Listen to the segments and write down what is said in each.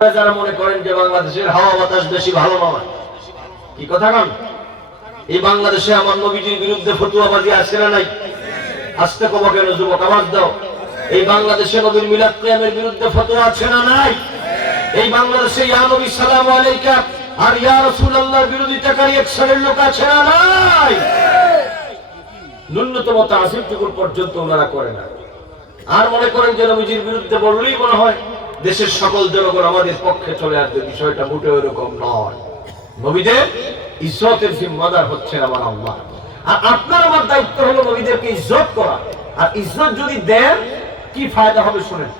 যারা মনে করেন যে বাংলাদেশের হাওয়া বাতাস বেশি ভালো নয়, কি কথা কান? এই বাংলাদেশে আমার নবীজির বিরুদ্ধে ফতুয়াবাজি আছে না নাই? আসতে কবা কেন যুবক, আওয়াজ দাও। এই বাংলাদেশে নবীর মিলাদ কিয়ামের বিরুদ্ধে ফতোয়া আছে না নাই? এই বাংলাদেশে ইয়া নবী সালামু আলাইকা আর ইয়া রাসূলুল্লাহ বিরোধিতাকারী এক শ্রেণীর লোক আছে না নাই? ন্যূনতম তাযীবটুকু পর্যন্ত ওনারা করে না। আর মনে করেন যে নবীজির বিরুদ্ধে বললেই মনে হয় দেশের সকল জনগণ আমাদের পক্ষে চলে আসবে। বিষয়টা মোটেও এরকম নয়। নবীদের ইজ্জতের জিম্মাদার হচ্ছেন আমার আল্লাহ, আর আপনার আমার দায়িত্ব হলো নবীদেরকে ইজ্জত করা। আর ইজ্জত যদি দেন কি ফায়দা হবে শুনেন।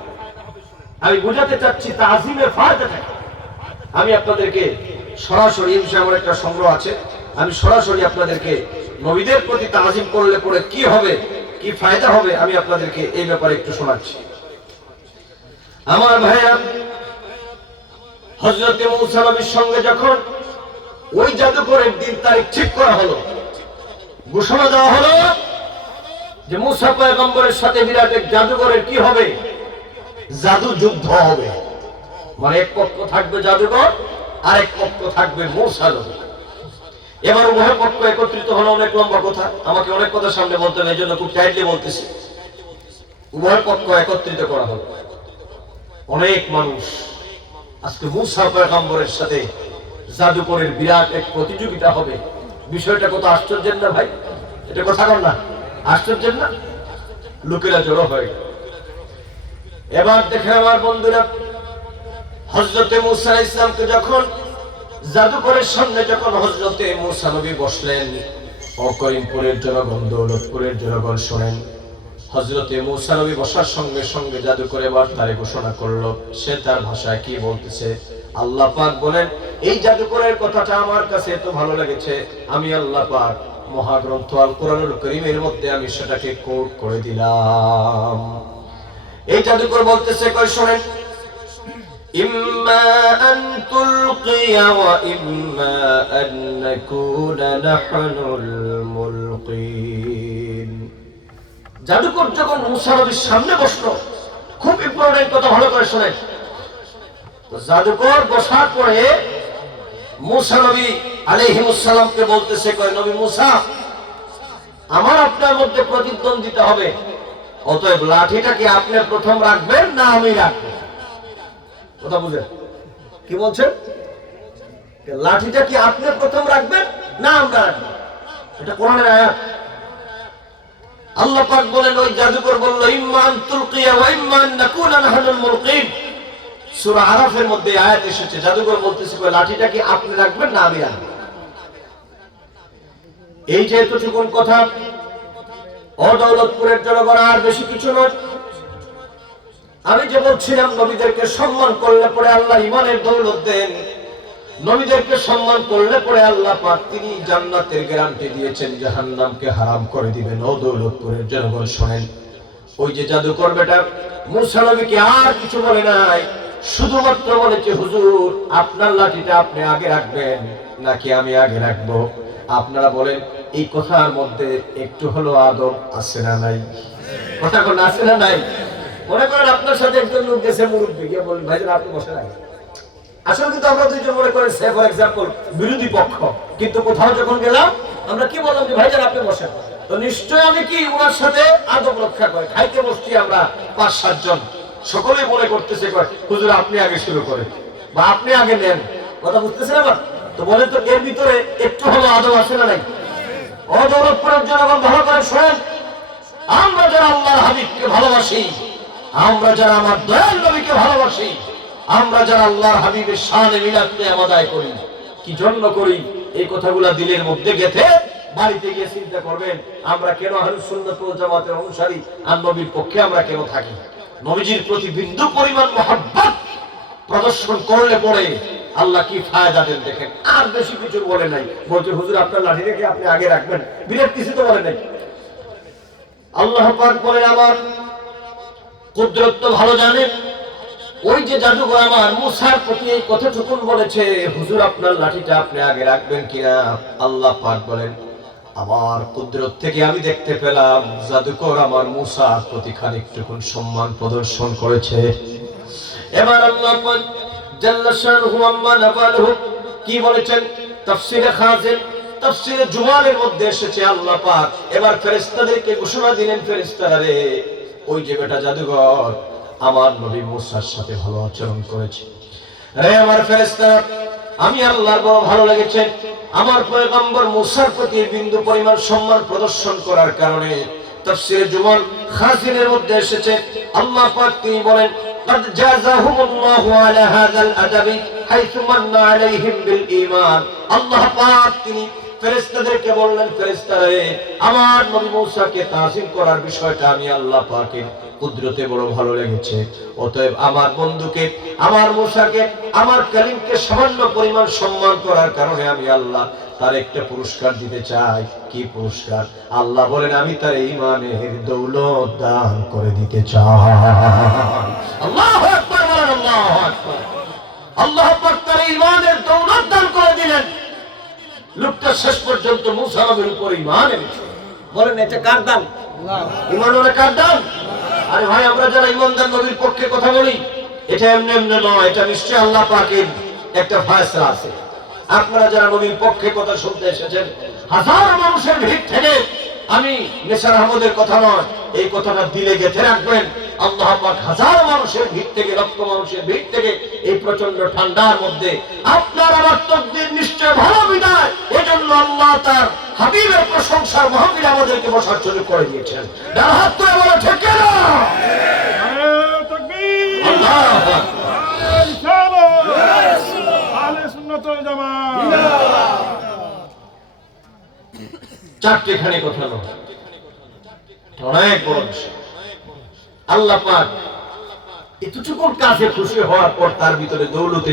আমি বুঝাতে চাচ্ছি তাজিমের ফায়দা থাকে। আমি আপনাদেরকে সরাসরি এই বিষয়ে আমার একটা সংগ্রহ আছে, আমি সরাসরি আপনাদেরকে নবীদের প্রতি তাজিম করলে পরে কি হবে, কি ফায়দা হবে, আমি আপনাদেরকে এই ব্যাপারে একটু শোনাচ্ছি। আমার ভাইয়া, হযরত মূসা নবীর সঙ্গে যখন ওই জাদুকরের দিন তারিখ ঠিক করা হলো, ঘোষণা দেওয়া হলো যে মূসা পয়গম্বরের সাথে বিরাট এক জাদুকরের কি হবে, জাদু যুদ্ধ হবে। মানে এক পক্ষ থাকবে জাদুকর, আর এক পক্ষ থাকবে মূসা নবী। এবার উভয় পক্ষ একত্রিত হলো। অনেক লম্বা কথা, আমাকে অনেক কথা সামনে বলতে হবে, এই জন্য খুব টাইটলি বলতেছি। উভয় পক্ষ একত্রিত করা হলো। অনেক মানুষ আজকে মূসা পয়গম্বরের সাথে জাদুকরের বিরাট এক প্রতিযোগিতা হবে। বিষয়টা কত আশ্চর্যের না ভাই? এটা কথা বল না, আশ্চর্যের না? লোকেরা জড়ো হয়ে গেল। এবার দেখেন আমার বন্ধুরা, হযরতে মূসা আলাইহিস সালামকে যখন জাদুকরের সামনে যখন হযরতে মূসা নবী বসলেন, ও করিমপুরের জনগণ, দৌলতপুরের জনগণ শোনেন, হযরতে মূসা নবী বসার সঙ্গে সঙ্গে জাদুকর এবার তারে ঘোষণা করলো। সে তার ভাষায় কি বলতেছে? আল্লাহ পাক বলেন, এই জাদুকরের কথাটা আমার কাছে এত ভালো লেগেছে, আমি আল্লাহ পাক মহাগ্রন্থ আল কোরআনুল কারীমের মধ্যে আমি সেটাকে কোট করে দিলাম। এই জাদুকর বলতেছে, কই শোনেন, ইম্মা আন তুলকিয়া ওয়া ইম্মা আন নাকুনা নাহনুল মুলকিন। জাদুকর যখন মূসা নবীর সামনে বসলো, খুব ইম্পর্টেন্ট কথা, ভালো করে শোনেন। তো জাদুকর বসার পরে মূসা নবী আলাইহিস সালামকে বলতেছে, কয় নবী মূসা, আমার আপনার মধ্যে প্রতিদ্বন্দ্বিতা হবে, অতএব লাঠিটা কি আপনি প্রথম রাখবেন না আমি রাখবো? কথা বুঝেন কি বলছেন? লাঠিটা কি আপনি প্রথম রাখবেন না আমরা রাখবো? এটা কোরআনের আয়াত। আল্লাহ পাক বলেন, ওই জাদুকর বলল, ইম্মা আন তুলকিয়া ওয়া ইম্মা আন নাকুনা নাহনুল মুলকিন। সূরা আরাফের মধ্যে আয়াত এসেছে। জাদুকর বলতেছে, কই লাঠিটা কি আপনি রাখবেন না আমি রাখবো? এই যে এতটুকুন কথা, ও দৌলতপুরের জনগণ, আর বেশি কিছু নয়। আমি যে বলছিলাম নবীদেরকে সম্মান করলে পরে আল্লাহ ঈমানের দৌলত দেন, নবীদেরকে সম্মান করলে পরে আল্লাহ পাক তিনি জান্নাতের গ্যারান্টি দিয়েছেন, জাহান্নামকে হারাম করে দিবেন। ও দৌলতপুরের জনগণ শোনেন, ওই যে জাদুকর বেটা মূসা নবীকে আর কিছু বলে নাই, শুধুমাত্র বলেছে, হুজুর আপনার লাঠিটা আপনি আগে রাখবেন নাকি আমি আগে রাখবো? আপনারা বলেন, এই কথার মধ্যে একটু হলো আদব আছে না নাই? কথা কোন আছে না নাই? মনে করেন আপনার সাথে একজন লোক গেছে, মুরব্বী, গিয়ে বলেন, ভাইজান আপনি বসে রাখেন। আসলে কিন্তু আমরা দুইজন মনে করেন সে ফর এক্সাম্পল বিরোধী পক্ষ, কিন্তু কোথাও যখন গেলাম আমরা কি বললাম যে ভাইজান আপনি বসেন, তো নিশ্চয় আমি কি ওনার সাথে আদব রক্ষা করে খাইতে বসছি আমরা ৫-৭ জন, সকলেই মনে করতেছে হুজুর আপনি আগে শুরু করেন বা আপনি আগে নেন। কথা বুঝতেছেন আমার? তো বলেন তো এর ভিতরে একটু হলো আদব আছে না নাই? অদৌলতপুরের জনগণ ভালো করে শোনেন, আমরা যারা আল্লাহর হাবিবকে ভালোবাসি, আমরা যারা আমার দয়াল নবীকে ভালোবাসি, আমরা যারা আল্লাহর হাবিবের শানে মিলাদ কিয়াম আদায় করি, কি জন্য করি? এই কথাগুলা দিলের মধ্যে গেঁথে বাড়িতে গিয়ে চিন্তা করবেন, আমরা কেন আহলুস সুন্নাত ওয়াল জামাতের অনুসারী, আর নবীর পক্ষে আমরা কেন থাকি। নবীজির প্রতি বিন্দু পরিমাণ মহব্বত প্রদর্শন করলে পরে আল্লাহ কি ফায়দা দেন দেখেন। আর বেশি কিছু বলে নাই, বলছে হুজুর আপনার লাঠি রেখে আপনি আগে রাখবেন, বিরাট কিছু তো বলে নাই। আল্লাহ পাক বলেন, আমার কুদরত তো ভালো জানেন। ওই যে জাদুকর আমার মূসার প্রতি এই কথাটুকুন বলেছে, হুজুর আপনার লাঠিটা আপনি আগে রাখবেন কিনা? আল্লাহ পাক বলেন, আমার কুদরত থেকে আমি দেখতে পেলাম জাদুকর আমার মূসার প্রতি খানিকটুকুন সম্মান প্রদর্শন করেছে। এবার আল্লাহ পাক জাল্লা শানুহু আম্মা নাফালহু কি বলেছেন তাফসীরে খাজিন তাফসীরে জুমালের মধ্যে এসেছে আল্লাহ পাক এবার ফেরেশতাদেরকে ঘোষণা দিলেন, ফেরেশতারা রে, ওই যে বেটা জাদুঘর আমার নবী মুসার সাথে ভালো আচরণ করেছে। রে আমার ফেরেশতারা, আমি আল্লাহর বড় ভালো লেগেছে আমার পয়গম্বর মুসার প্রতি বিন্দু পরিমাণ সম্মান প্রদর্শন করার কারণে। তাফসীরে জুমাল খাজিনের মধ্যে এসেছে আল্লাহ পাক তিনি বলেন, قد جازاهم الله على هذا الادب حيث من عليهم بالايمان। আল্লাহ পাক তিনি ফেরেশতাদেরকে বললেন, ফেরেশতারা আমার নবী মুসাকে তাজিম করার বিষয়টা আমি আল্লাহ পাকের কুদরতে বড় ভালো লেগেছে, অতএব আমার বন্ধুকে আমার মুসাকে আমার কালিমকে সামান্য পরিমাণ সম্মান করার কারণে আমি আল্লাহ তার একটা পুরস্কার দিতে চাই। কি পুরস্কার? আল্লাহ বলেন আমি তার ঈমানের দৌলত দান করে দিতে চাই। আল্লাহু আকবার বলেন, আল্লাহু আকবার। আল্লাহ পাক তার ঈমানের দৌলত দান করে দিলেন। লোকটা শেষ পর্যন্ত মুসা নবীর উপর ঈমান এনেছে। বলেন এটা কার দান? ঈমান ওরা কার দান? আরে ভাই আমরা যারা ঈমানদার নবীর পক্ষে কথা বলি এটা এমনি এমনি নয়, এটা নিশ্চয়ই আল্লাহ পাকের একটা ফয়সালা আছে। আপনারা যারা নবীর পক্ষে কথা শুনতে এসেছেন হাজার মানুষের ভিড় থেকে, আমি নেসার আহমদের কথা নয়, এই কথাটা দিলে গেঁথে রাখবেন। আল্লাহ পাক হাজার মানুষের ভিড় থেকে, লক্ষ মানুষের ভিড় থেকে এই প্রচন্ড ঠান্ডার মধ্যে আপনার আমার তকদীর নিশ্চয় ভালো বিদায়, এজন্য আল্লাহ তার হাবিবের প্রশংসার মাহফিল আমাদেরকে বসার সুযোগ করে দিয়েছেন। ডান হাত তুলে বলে ঠিক না? তাকবীর, আল্লাহু আকবার, আহলে সুন্নাত ওয়াল জামাত। চারটি খানি কথা নয়, অনেক বড় বিষয়। আল্লাহ পাক এতটুকু কাজে খুশি হওয়ার পর তার ভিতরে দৌলতে